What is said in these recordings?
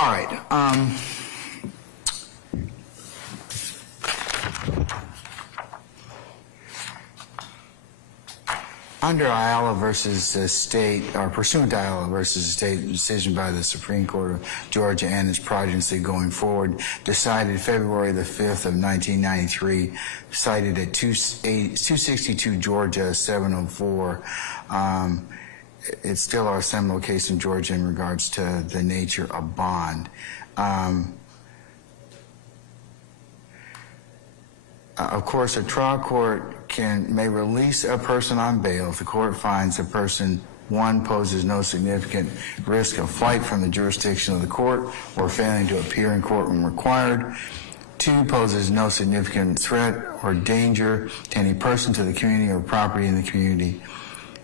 All right. Under Ayala versus the state, or pursuant to Ayala versus the state decision by the Supreme Court of Georgia and its progeny going forward, decided February the 5th of 1993, cited at 262 Georgia 704. It's still our seminal case in Georgia in regards to the nature of bond. Of course, a trial court may release a person on bail if the court finds the person, one, poses no significant risk of flight from the jurisdiction of the court or failing to appear in court when required. Two, poses no significant threat or danger to any person, to the community, or property in the community.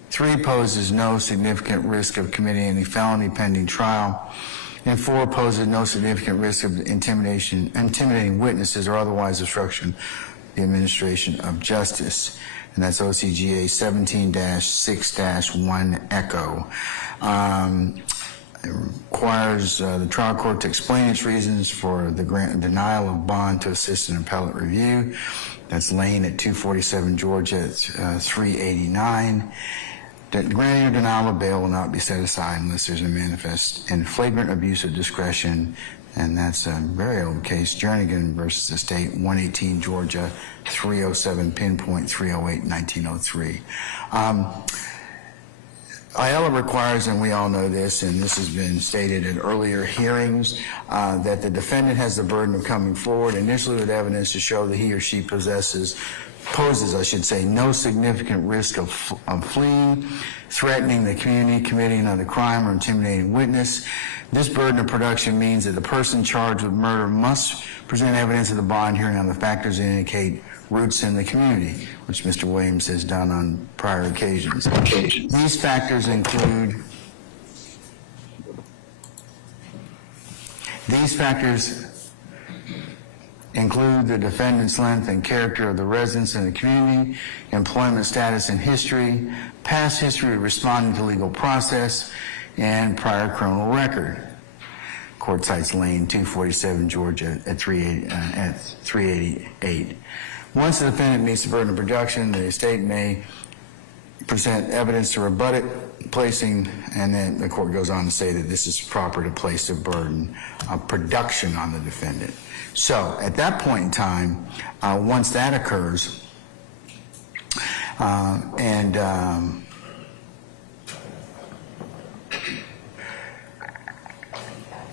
Three, poses no significant risk of committing any felony pending trial. And four, poses no significant risk of intimidating witnesses or otherwise obstruction the administration of justice. And that's OCGA 17-6-1 Echo. It requires the trial court to explain its reasons for the denial of bond to assist in appellate review. That's Lane at 247 Georgia at 389. That granting or denial of bail will not be set aside unless there's a manifest and flagrant abuse of discretion. And that's a very old case, Jernigan versus the state, 118 Georgia, 307, pinpoint 308, 1903. Ayala requires, and we all know this, and this has been stated in earlier hearings, that the defendant has the burden of coming forward initially with evidence to show that he or she poses, no significant risk of fleeing, threatening the community, committing another crime, or intimidating witness. This burden of production means that the person charged with murder must present evidence of the bond hearing on the factors that indicate roots in the community, which Mr. Williams has done on prior occasions. These factors include the defendant's length and character of the residence in the community, employment status and history, past history of responding to legal process, and prior criminal record. Court cites Lane 247 Georgia at 388. Once the defendant meets the burden of production, the estate may present evidence to rebut it, and then the court goes on to say that this is proper to place the burden of production on the defendant. So at that point in time, once that occurs,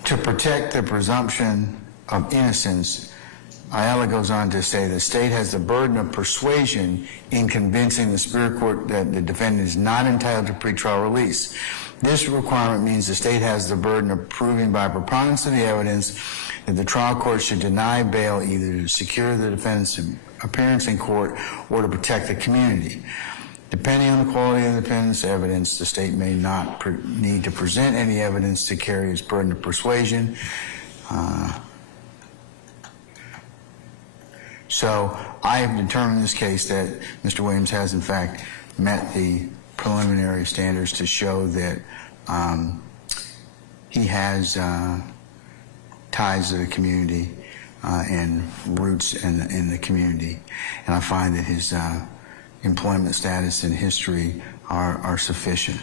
to protect the presumption of innocence, Ayala goes on to say the state has the burden of persuasion in convincing the Superior Court that the defendant is not entitled to pretrial release. This requirement means the state has the burden of proving by preponderance of the evidence that the trial court should deny bail either to secure the defendant's appearance in court or to protect the community. Depending on the quality of the defendant's evidence, the state may not need to present any evidence to carry its burden of persuasion. So I have determined in this case that Mr. Williams has in fact met the preliminary standards to show that he has ties to the community and roots in the community. And I find that his employment status and history are sufficient.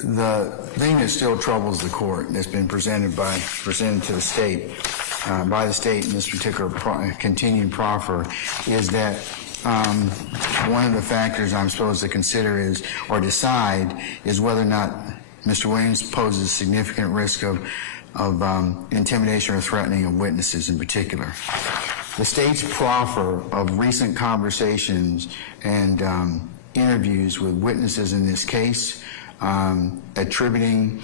The thing that still troubles the court that's been presented to the state, by the state in this particular continued proffer, is that one of the factors I'm supposed to consider or decide is whether or not Mr. Williams poses significant risk of intimidation or threatening of witnesses in particular. The state's proffer of recent conversations and interviews with witnesses in this case, attributing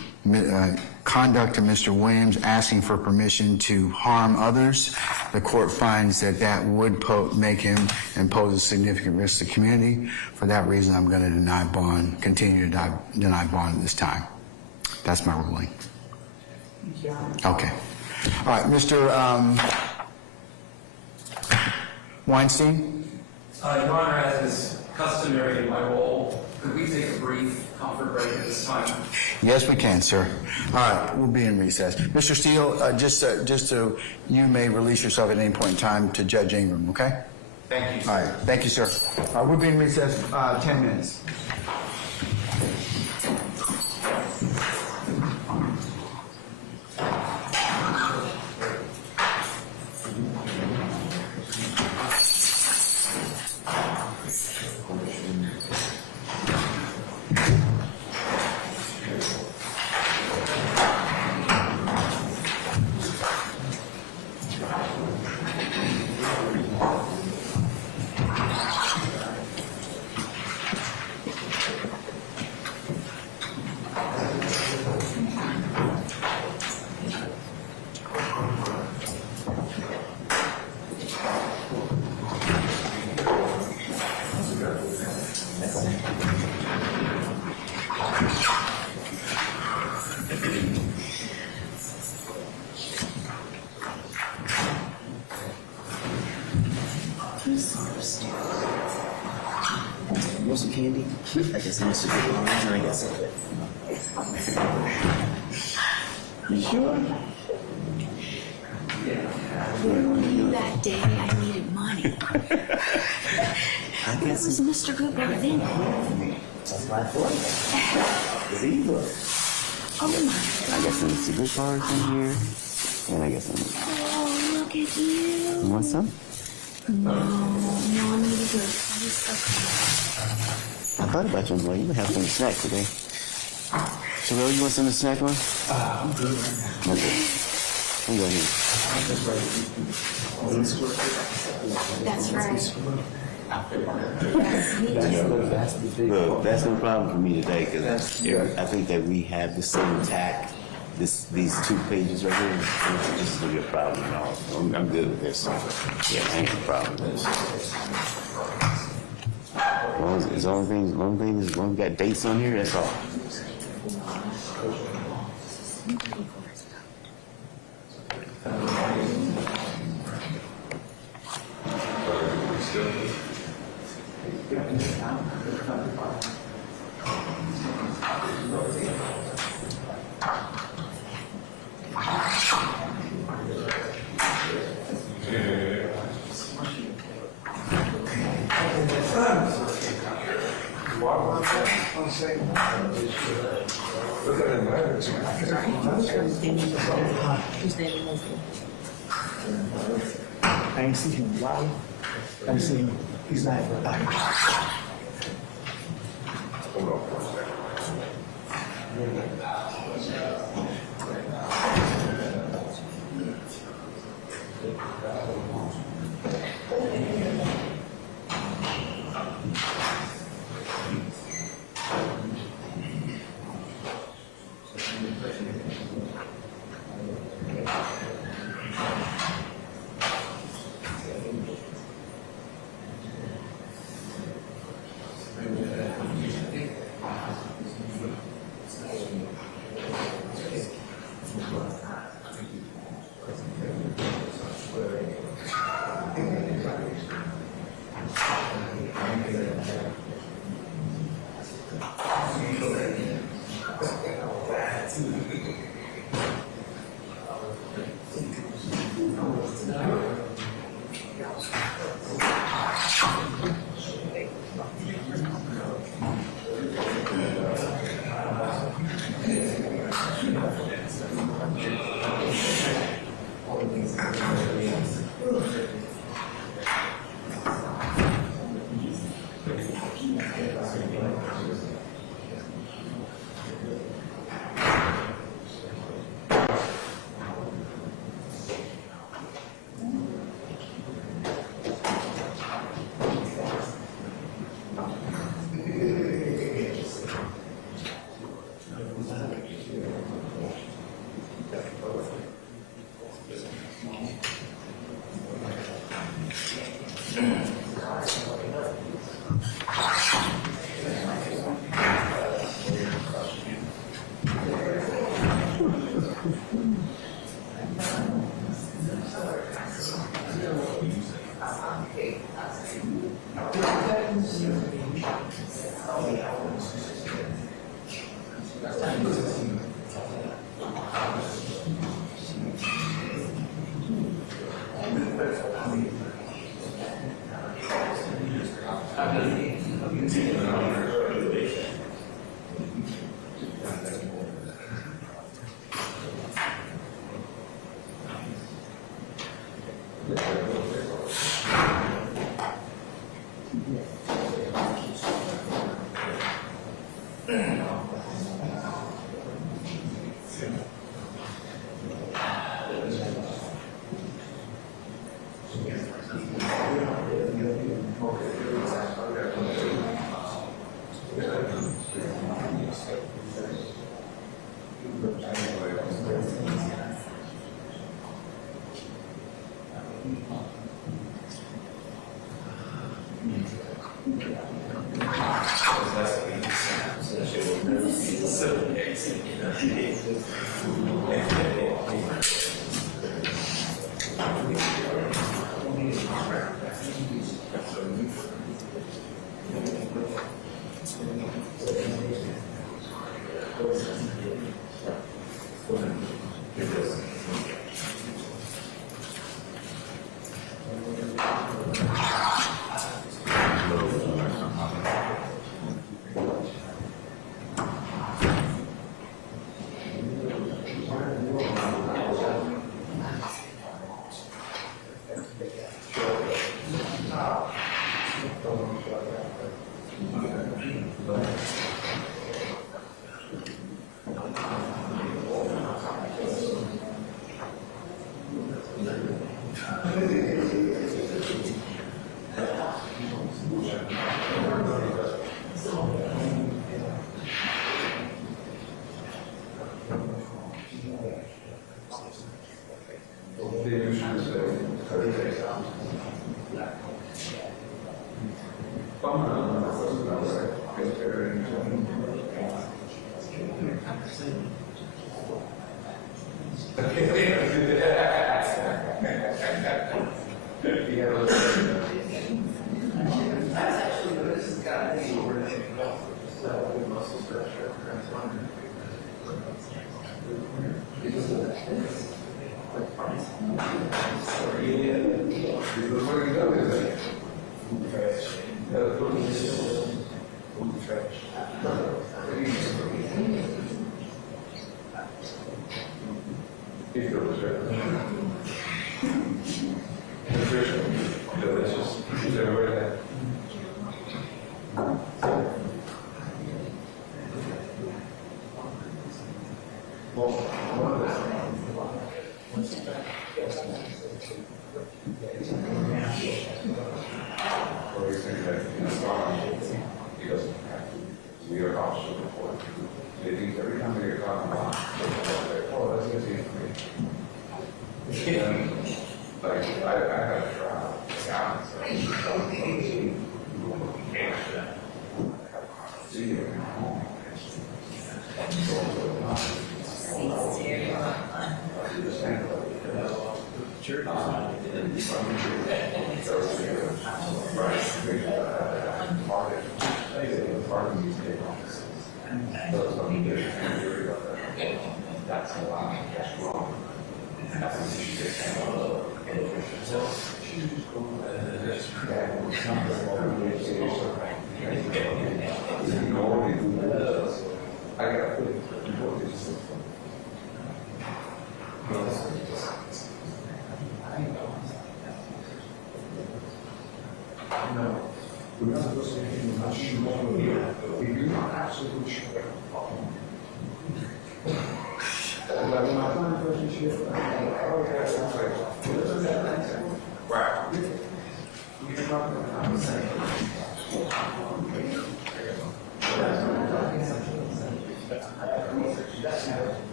conduct to Mr. Williams, asking for permission to harm others, the court finds that that would make him and pose a significant risk to the community. For that reason, I'm going to deny bond, continue to deny bond at this time. That's my ruling. Okay. All right, Mr. Weinstein? Your Honor, as is customary in my role, Could we take a brief comfort break at this time? Yes, we can, sir. All right, we'll be in recess. Mr. Steele, just so you may release yourself at any point in time to Judge Ingram, okay? Thank you, sir. All right, thank you, sir. We'll be in recess 10 minutes. Want some candy? I guess I must have been and I guess You sure? That day I needed money. I It guess was Mr. Good back then. that's my fault. It's evil. Oh my. I got some cigarette cards in here. And I got some. Oh, look at you. You want some? No, I'm really good. I thought about you. Well, you can have some snack today. Terrell, you want some to snack on? I'm good right now. Okay. I'm going here. That's right. Look, that's no problem for me today because I think that we have the same tact. These 2 pages right here, this is gonna be a problem and all. I'm good with this. Yeah, I ain't a problem with this. As long as we got dates on here, that's all. I ain't seen him in a while. I ain't seen him. He's not.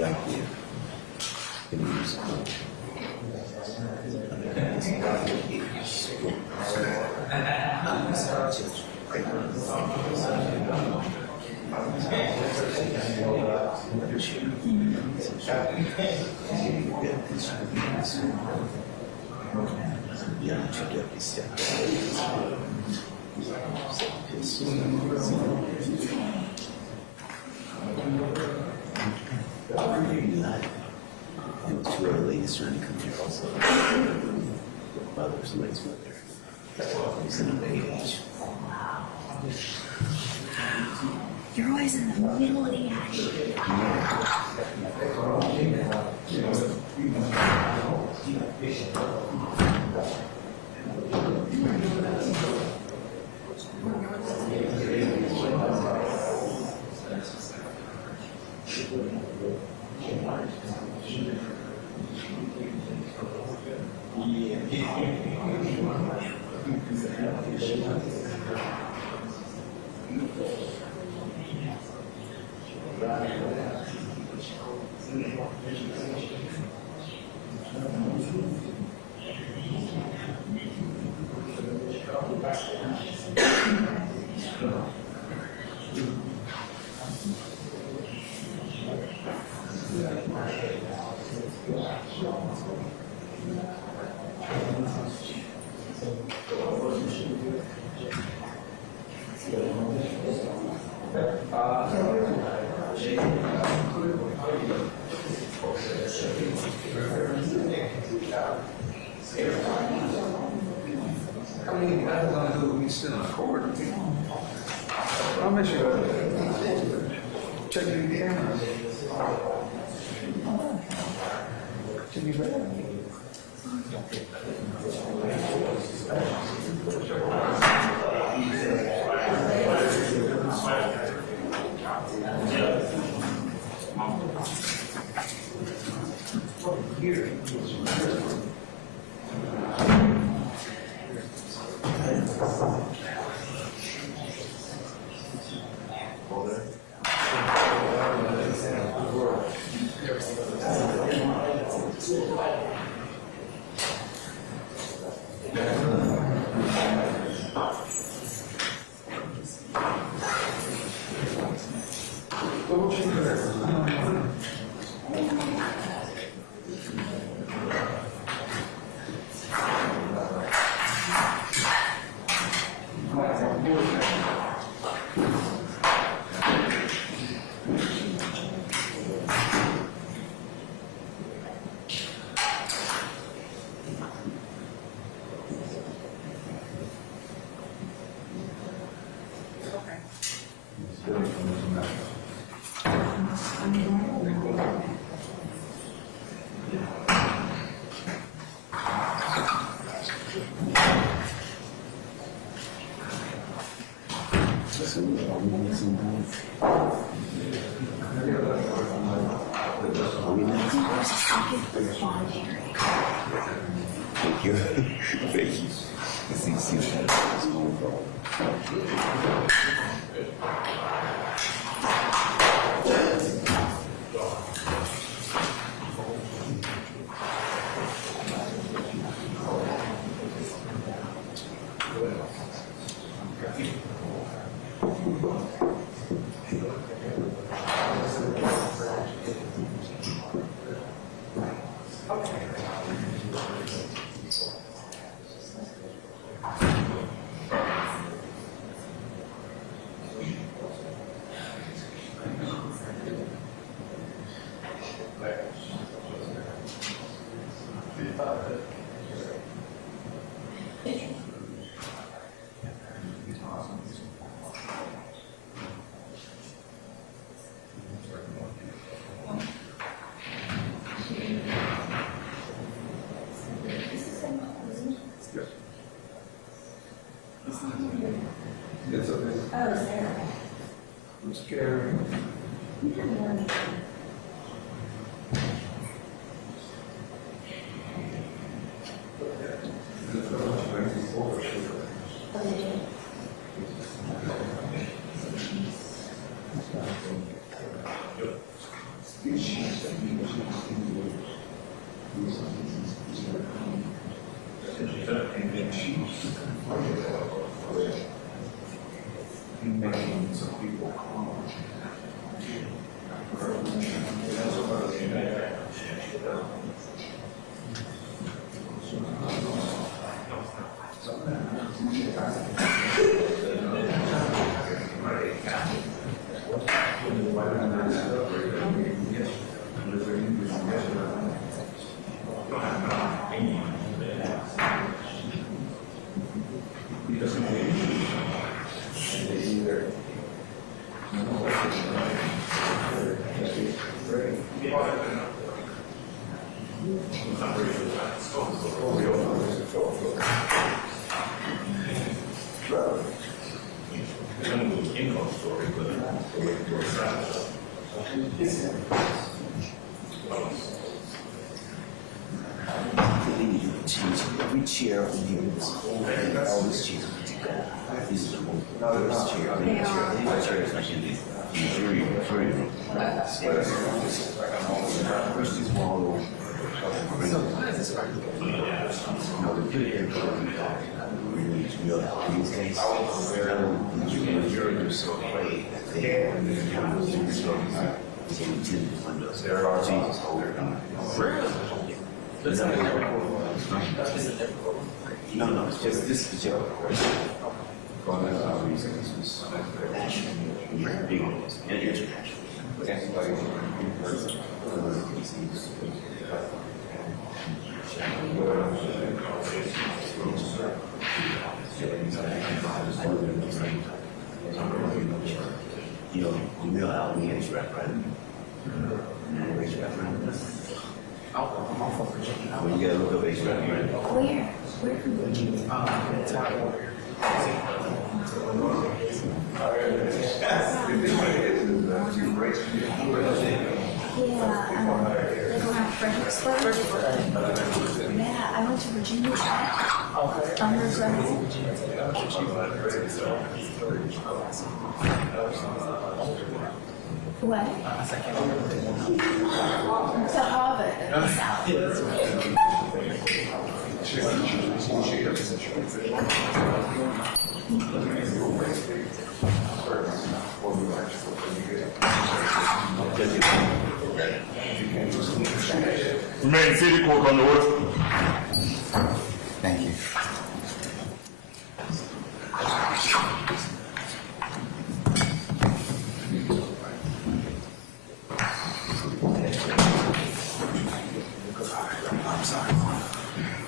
Thank you. Can you use it? And two other ladies trying to come here also. Mother's ladies with her. He's in the age. You're always in the middle of the action. I mean, that's gonna do with me sitting on court. I'll make sure. Check your camera. Check your bag. Thank you. Thank you. See It's okay. Oh, Sarah. I'm scared. Every chair on here is all this chair. This is the first chair. This chair is like in the jury room. First is wall. No, the jury room. In this case, the jury room is so afraid that they have windows. There are Jesus over. No, it's just this is your for other reasons. This is national, big ones, and international. You know, you mail out the age referendum. When you get a look up age referendum. Where? Where from Virginia? Like around Fredericksburg. Yeah, I went to Virginia Tech. Undergrad. What? To Harvard. Remain seated, court on the order. Thank you.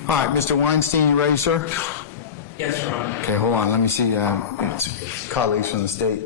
All right, Mr. Weinstein, you ready, sir? Yes, Your Honor. Okay, hold on. Let me see colleagues from the state.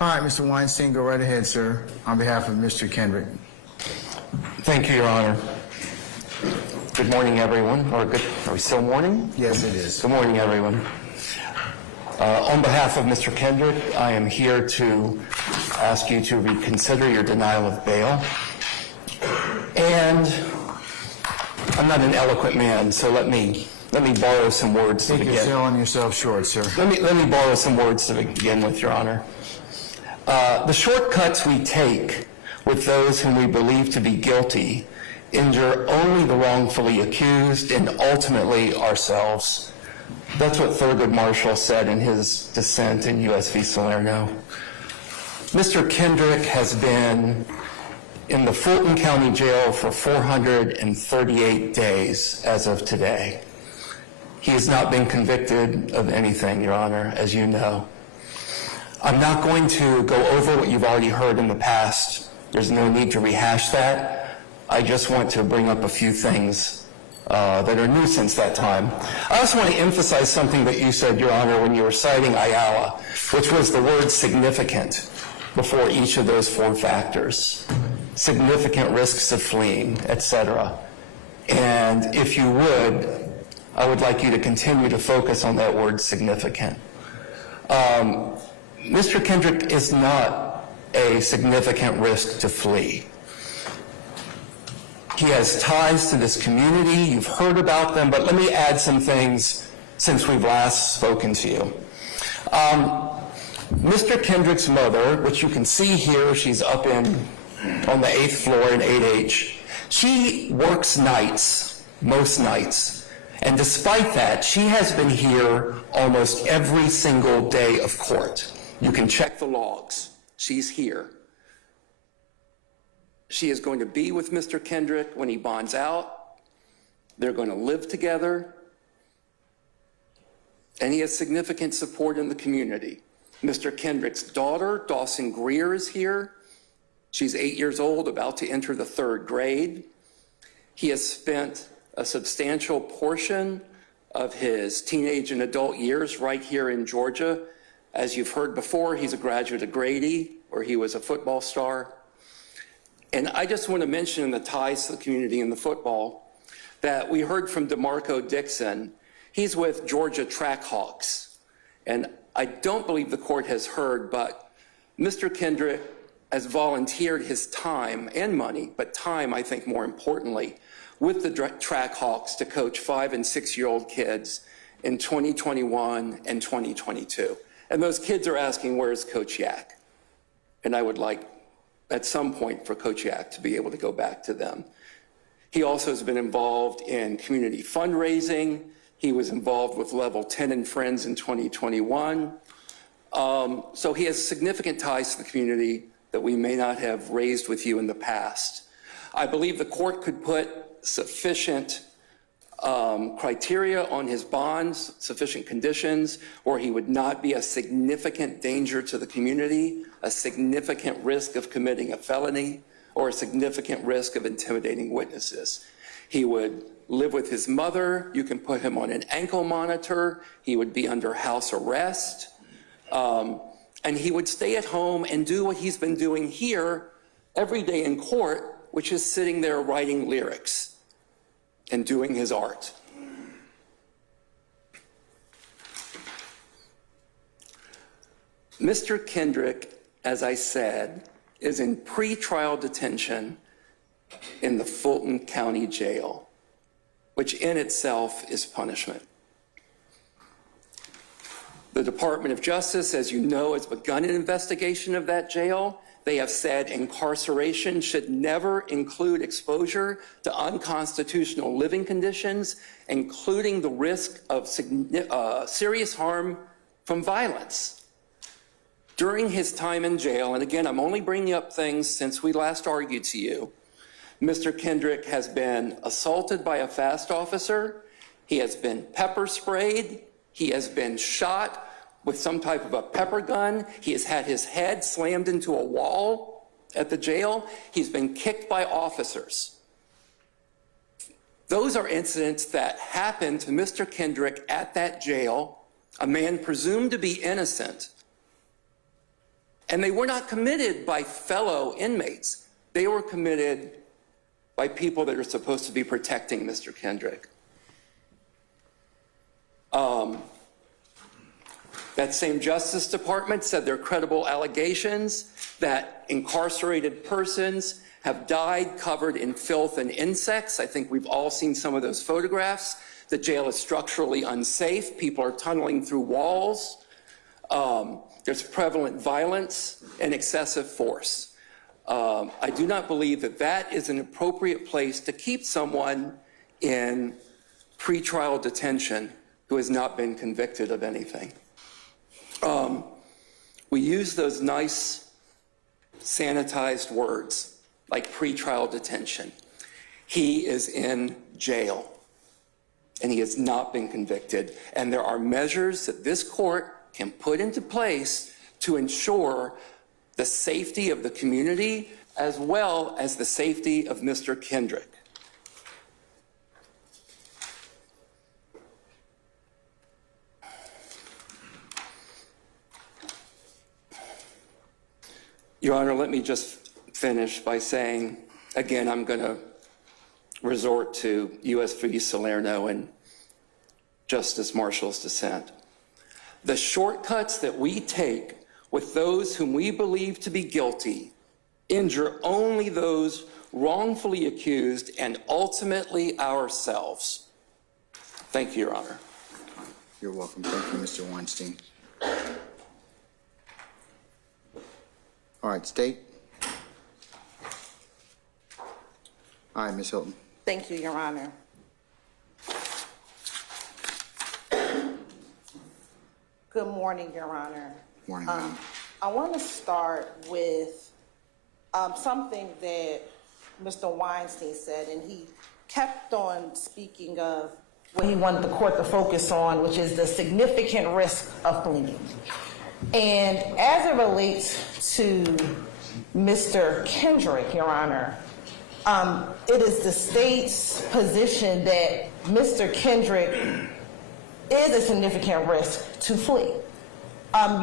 All right, Mr. Weinstein, go right ahead, sir, on behalf of Mr. Kendrick. Thank you, Your Honor. Good morning, everyone. Are we still morning? Yes, it is. Good morning, everyone. On behalf of Mr. Kendrick, I am here to ask you to reconsider your denial of bail. And I'm not an eloquent man, so let me borrow some words to I think begin. you're selling yourself short, sir. Let me borrow some words to begin with, Your Honor. The shortcuts we take with those whom we believe to be guilty injure only the wrongfully accused and ultimately ourselves. That's what Thurgood Marshall said in his dissent in U.S. v. Salerno. Mr. Kendrick has been in the Fulton County Jail for 438 days as of today. He has not been convicted of anything, Your Honor, as you know. I'm not going to go over what you've already heard in the past. There's no need to rehash that. I just want to bring up a few things that are new since that time. I also want to emphasize something that you said, Your Honor, when you were citing Ayala, which was the word significant before each of those four factors. Significant risks of fleeing, etc. And if you would, I would like you to continue to focus on that word significant. Mr. Kendrick is not a significant risk to flee. He has ties to this community. You've heard about them, but let me add some things since we've last spoken to you. Mr. Kendrick's mother, which you can see here, she's up on the 8th floor in 8H. She works nights, most nights. And despite that, she has been here almost every single day of court. You can check the logs. She's here. She is going to be with Mr. Kendrick when he bonds out. They're going to live together. And he has significant support in the community. Mr. Kendrick's daughter, Dawson Greer, is here. She's 8 years old, about to enter the 3rd grade. He has spent a substantial portion of his teenage and adult years right here in Georgia. As you've heard before, he's a graduate of Grady, where he was a football star. And I just want to mention the ties to the community in the football that we heard from DeMarco Dixon. He's with Georgia Trackhawks. And I don't believe the court has heard, but Mr. Kendrick has volunteered his time and money, but time, I think more importantly, with the Trackhawks to coach 5- and 6-year-old kids in 2021 and 2022. And those kids are asking, where's Coach Yak? And I would like, at some point, for Coach Yak to be able to go back to them. He also has been involved in community fundraising. He was involved with Level 10 and Friends in 2021. So he has significant ties to the community that we may not have raised with you in the past. I believe the court could put sufficient criteria on his bonds, sufficient conditions, or he would not be a significant danger to the community, a significant risk of committing a felony, or a significant risk of intimidating witnesses. He would live with his mother. You can put him on an ankle monitor. He would be under house arrest. And he would stay at home and do what he's been doing here every day in court, which is sitting there writing lyrics and doing his art. Mr. Kendrick, as I said, is in pretrial detention in the Fulton County Jail, which in itself is punishment. The Department of Justice, as you know, has begun an investigation of that jail. They have said incarceration should never include exposure to unconstitutional living conditions, including the risk of serious harm from violence. During his time in jail, and again, I'm only bringing up things since we last argued to you, Mr. Kendrick has been assaulted by a fast officer. He has been pepper sprayed. He has been shot with some type of a pepper gun. He has had his head slammed into a wall at the jail. He's been kicked by officers. Those are incidents that happened to Mr. Kendrick at that jail, a man presumed to be innocent. And they were not committed by fellow inmates. They were committed by people that are supposed to be protecting Mr. Kendrick. That same Justice Department said there are credible allegations that incarcerated persons have died covered in filth and insects. I think we've all seen some of those photographs. The jail is structurally unsafe. People are tunneling through walls. There's prevalent violence and excessive force. I do not believe that that is an appropriate place to keep someone in pretrial detention who has not been convicted of anything. We use those nice sanitized words like pretrial detention. He is in jail and he has not been convicted. And there are measures that this court can put into place to ensure the safety of the community as well as the safety of Mr. Kendrick. Your Honor, let me just finish by saying, again, I'm going to resort to U.S. v. Salerno and Justice Marshall's dissent. The shortcuts that we take with those whom we believe to be guilty injure only those wrongfully accused and ultimately ourselves. Thank you, Your Honor. You're welcome. Thank you, Mr. Weinstein. All right, State. All right, Ms. Hilton. Thank you, Your Honor. Good morning, Your Honor. Morning, ma'am. I want to start with something that Mr. Weinstein said, and he kept on speaking of what he wanted the court to focus on, which is the significant risk of fleeing. And as it relates to Mr. Kendrick, Your Honor, it is the state's position that Mr. Kendrick is a significant risk to flee.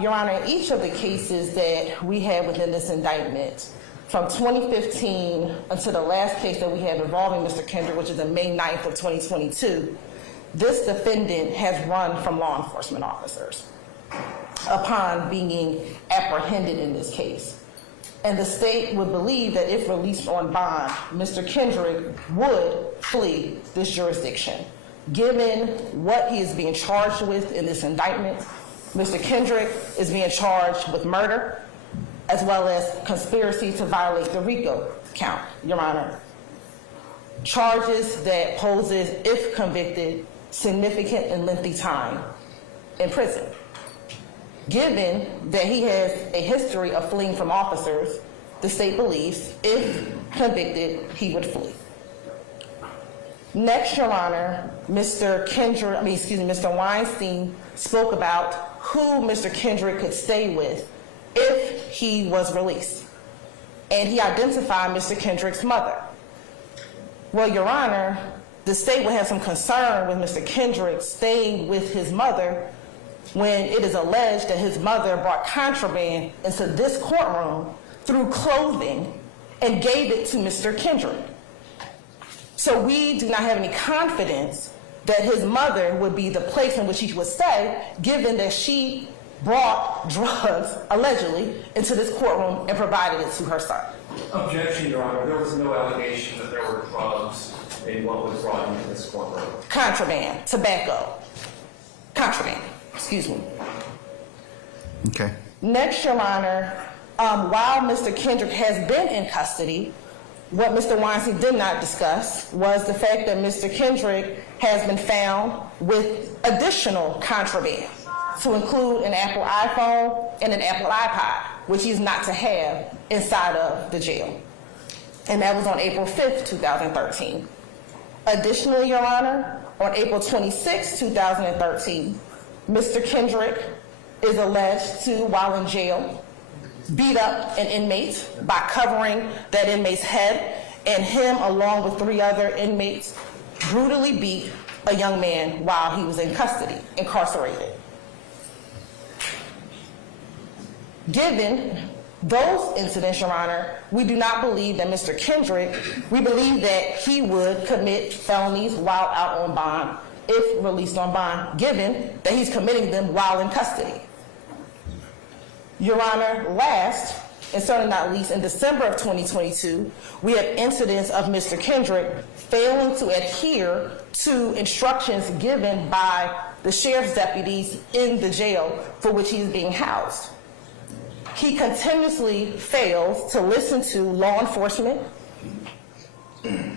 Your Honor, in each of the cases that we had within this indictment, from 2015 until the last case that we had involving Mr. Kendrick, which is on May 9th of 2022, this defendant has run from law enforcement officers upon being apprehended in this case. And the state would believe that if released on bond, Mr. Kendrick would flee this jurisdiction. Given what he is being charged with in this indictment, Mr. Kendrick is being charged with murder as well as conspiracy to violate the RICO count, Your Honor. Charges that poses, if convicted, significant and lengthy time in prison. Given that he has a history of fleeing from officers, the state believes, if convicted, he would flee. Next, Your Honor, Mr. Weinstein spoke about who Mr. Kendrick could stay with if he was released. And he identified Mr. Kendrick's mother. Well, Your Honor, the state would have some concern with Mr. Kendrick staying with his mother when it is alleged that his mother brought contraband into this courtroom through clothing and gave it to Mr. Kendrick. So we do not have any confidence that his mother would be the place in which he would stay, given that she brought drugs, allegedly, into this courtroom and provided it to her son. Objection, Your Honor. There was no allegation that there were drugs in what was brought into this courtroom. Contraband, tobacco, contraband, excuse me. Okay. Next, Your Honor, while Mr. Kendrick has been in custody, what Mr. Weinstein did not discuss was the fact that Mr. Kendrick has been found with additional contraband, to include an Apple iPhone and an Apple iPod, which he's not to have inside of the jail. And that was on April 5th, 2013. Additionally, Your Honor, on April 26, 2013, Mr. Kendrick is alleged to, while in jail, beat up an inmate by covering that inmate's head, and him, along with 3 other inmates, brutally beat a young man while he was in custody, incarcerated. Given those incidents, Your Honor, we do not believe that Mr. Kendrick, we believe that he would commit felonies while out on bond, if released on bond, given that he's committing them while in custody. Your Honor, last, and certainly not least, in December of 2022, we have incidents of Mr. Kendrick failing to adhere to instructions given by the sheriff's deputies in the jail for which he is being housed. He continuously fails to listen to law enforcement,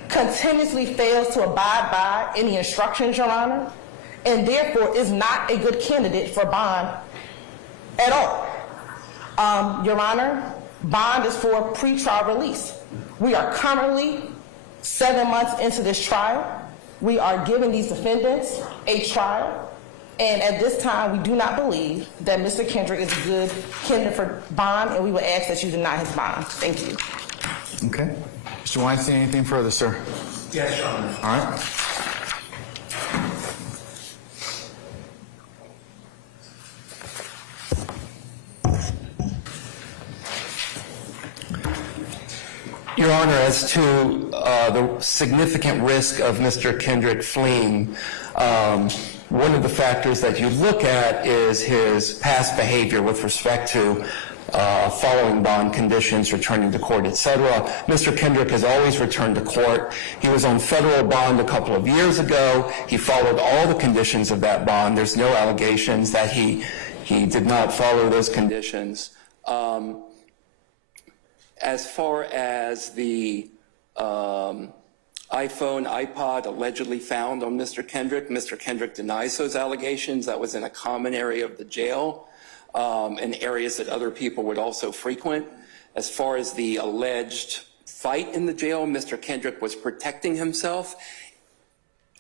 continuously fails to abide by any instructions, Your Honor, and therefore is not a good candidate for bond at all. Your Honor, bond is for pretrial release. We are currently 7 months into this trial. We are giving these defendants a trial. And at this time, we do not believe that Mr. Kendrick is a good candidate for bond, and we would ask that you deny his bond. Thank you. Okay. Mr. Weinstein, anything further, sir? Yes, Your Honor. All right. Your Honor, as to the significant risk of Mr. Kendrick fleeing, one of the factors that you look at is his past behavior with respect to following bond conditions, returning to court, etc. Mr. Kendrick has always returned to court. He was on federal bond a couple of years ago. He followed all the conditions of that bond. There's no allegations that he did not follow those conditions. As far as the iPhone, iPod allegedly found on Mr. Kendrick denies those allegations. That was in a common area of the jail and areas that other people would also frequent. As far as the alleged fight in the jail, Mr. Kendrick was protecting himself.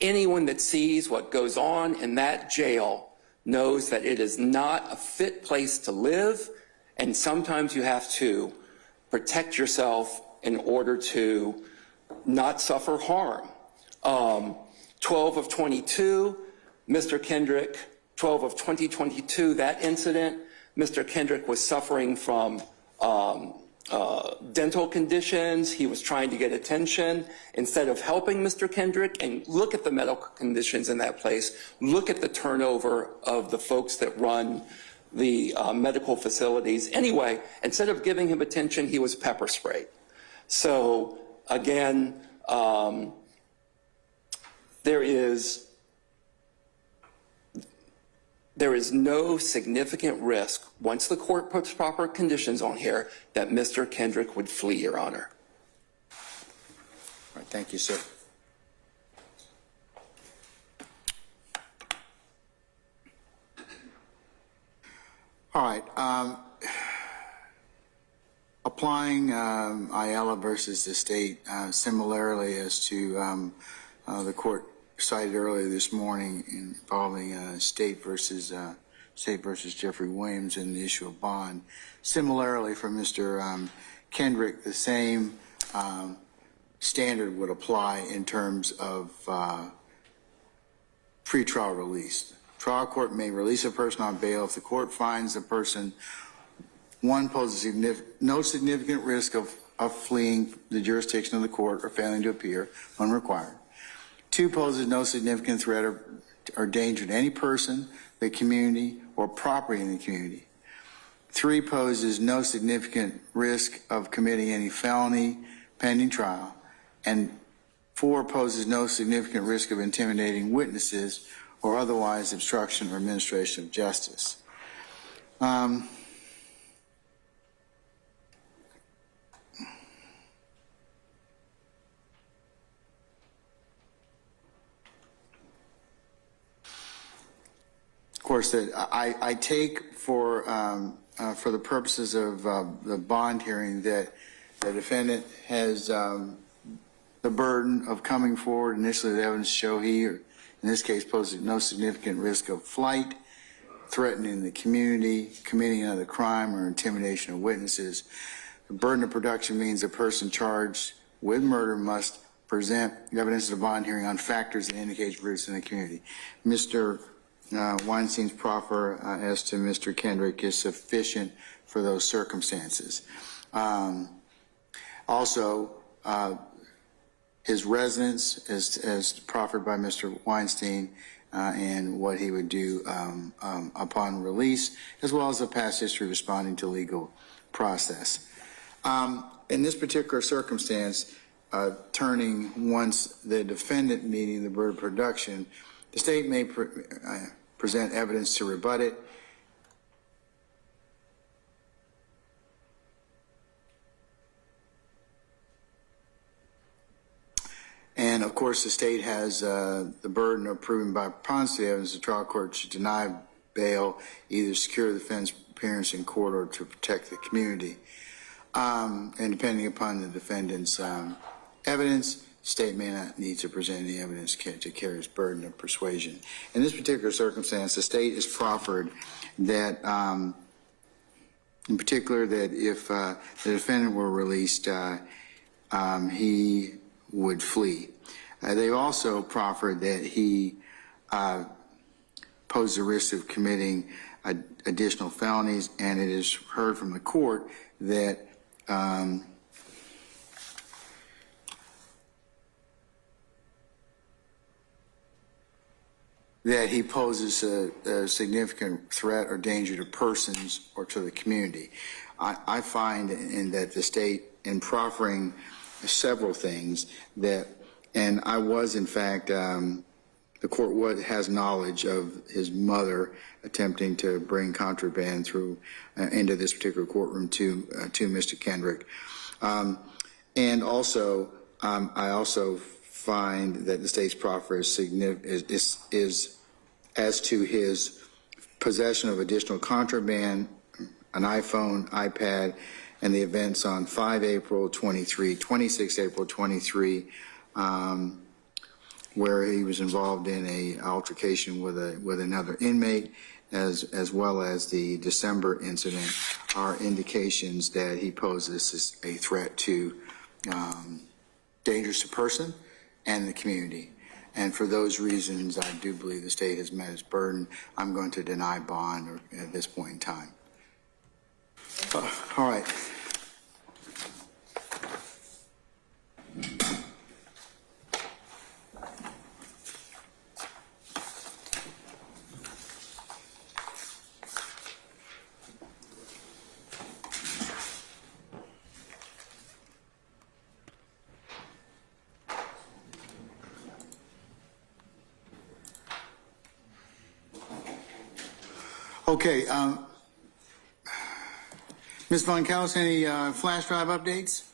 Anyone that sees what goes on in that jail knows that it is not a fit place to live, and sometimes you have to protect yourself in order to not suffer harm. 12 of 22, Mr. Kendrick, 12 of 2022, that incident, Mr. Kendrick was suffering from dental conditions. He was trying to get attention. Instead of helping Mr. Kendrick and look at the medical conditions in that place, look at the turnover of the folks that run the medical facilities. Anyway, instead of giving him attention, he was pepper sprayed. So again, there is no significant risk, once the court puts proper conditions on here, that Mr. Kendrick would flee, Your Honor. All right, thank you, sir. All right. Applying Ayala versus the state similarly as to the court cited earlier this morning involving state versus Jeffrey Williams and the issue of bond. Similarly, for Mr. Kendrick, the same standard would apply in terms of pretrial release. Trial court may release a person on bail if the court finds the person, one, poses no significant risk of fleeing the jurisdiction of the court or failing to appear when required. Two, poses no significant threat or danger to any person, the community, or property in the community. Three, poses no significant risk of committing any felony pending trial. And four, poses no significant risk of intimidating witnesses or otherwise obstruction or administration of justice. Of course, that I take for the purposes of the bond hearing that the defendant has the burden of coming forward initially the evidence show he, or in this case, poses no significant risk of flight, threatening the community, committing another crime, or intimidation of witnesses. The burden of production means a person charged with murder must present evidence of the bond hearing on factors that indicate roots in the community. Mr. Weinstein's proffer as to Mr. Kendrick is sufficient for those circumstances. Also, his residence, as proffered by Mr. Weinstein, and what he would do upon release, as well as a past history responding to legal process. In this particular circumstance, turning once the defendant meeting the burden of production, the state may present evidence to rebut it. And of course, the state has the burden of proving by preponderance of the evidence the trial court should deny bail, either secure the defendant's appearance in court or to protect the community. And depending upon the defendant's evidence, the state may not need to present any evidence to carry its burden of persuasion. In this particular circumstance, the state has proffered that, in particular, that if the defendant were released, he would flee. They've also proffered that he posed a risk of committing additional felonies, and it is heard from the court that that he poses a significant threat or danger to persons or to the community. I find in that the state, in proffering several things that, and I was in fact, the court has knowledge of his mother attempting to bring contraband through into this particular courtroom to Mr. Kendrick, and also I also find that the state's proffer is as to his possession of additional contraband, an iPhone, iPad, and the events on 5 April 23, 26 April 23, where he was involved in a altercation with another inmate, as well as the December incident, are indications that he poses a threat to dangerous to person and the community. And for those reasons, I do believe the state has met its burden. I'm going to deny bond at this point in time. All right. Okay, Ms. Von Kaus, any flash drive updates?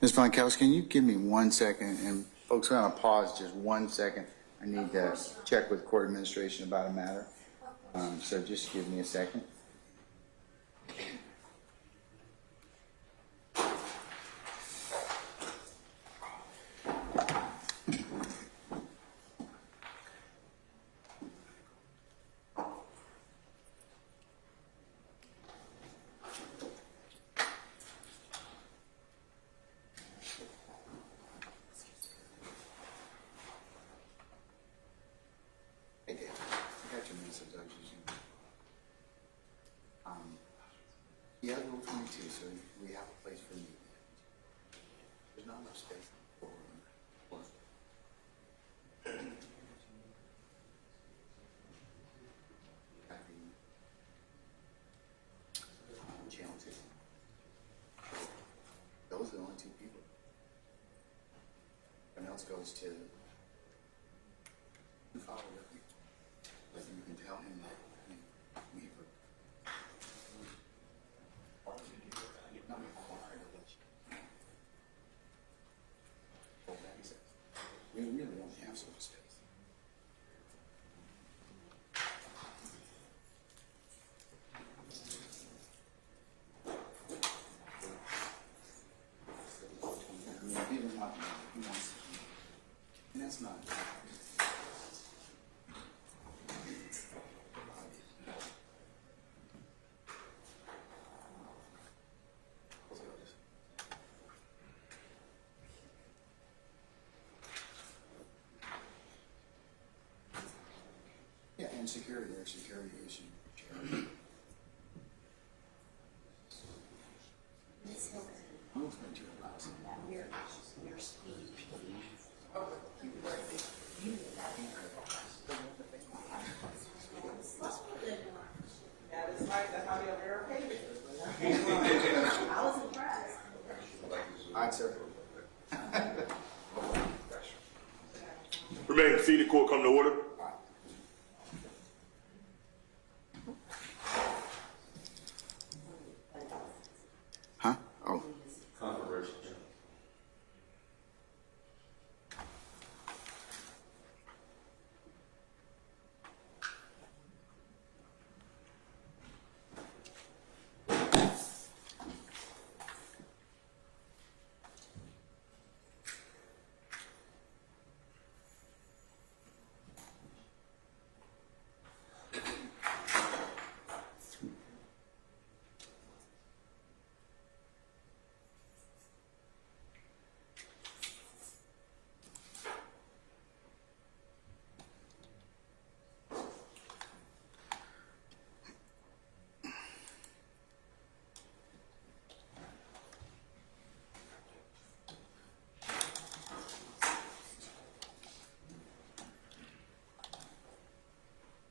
Ms. Von Kaus, can you give me 1 second? And folks, we're going to pause just 1 second. I need to check with court administration about a matter. So just give me a second. Yeah, Rule 22, so we have a place for you. There's not enough space for channel 2. Those are the only 2 people. Everyone else goes to follow with me. But you can tell him that we were not required of it. We really only have so much space. And that's not. Yeah, and security, there's security issue. I'm going to advise your speed. I was impressed. All right, sir. Remain seated, court come to order.